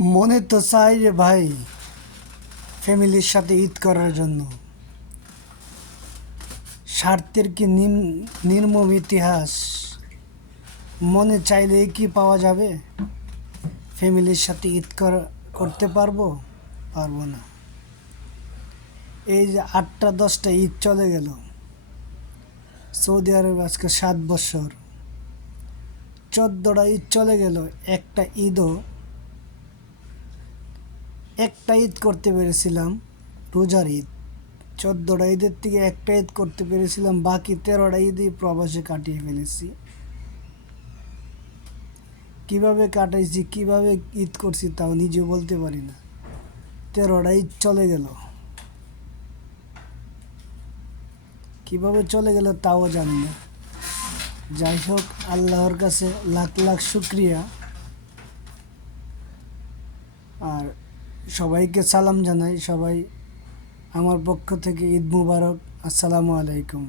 মনে তো চাই রে ভাই, ফ্যামিলির সাথে ঈদ করার জন্য। স্বার্থের কি নির্মম ইতিহাস। মনে চাইলেই কি পাওয়া যাবে? ফ্যামিলির সাথে ঈদ করতে পারবো? পারবো না। এই যে 8টা 10টা ঈদ চলে গেল, সৌদি আরবে আজকে 7 বছর। 14টা ঈদ চলে গেল, একটা ঈদ করতে পেরেছিলাম, রোজার ঈদ। 14টা ঈদের থেকে একটা ঈদ করতে পেরেছিলাম, বাকি 13টা ঈদই প্রবাসে কাটিয়ে ফেলেছি। কিভাবে কাটাইছি, কিভাবে ঈদ করছি তাও নিজে বলতে পারি না। 13টা ঈদ চলে গেল, কিভাবে চলে গেল তাও জানি না। যাই হোক, আল্লাহর কাছে লাখ লাখ শুক্রিয়া। আর সবাইকে সালাম জানাই, সবাই আমার পক্ষ থেকে ঈদ মুবারক। আসসালামু আলাইকুম।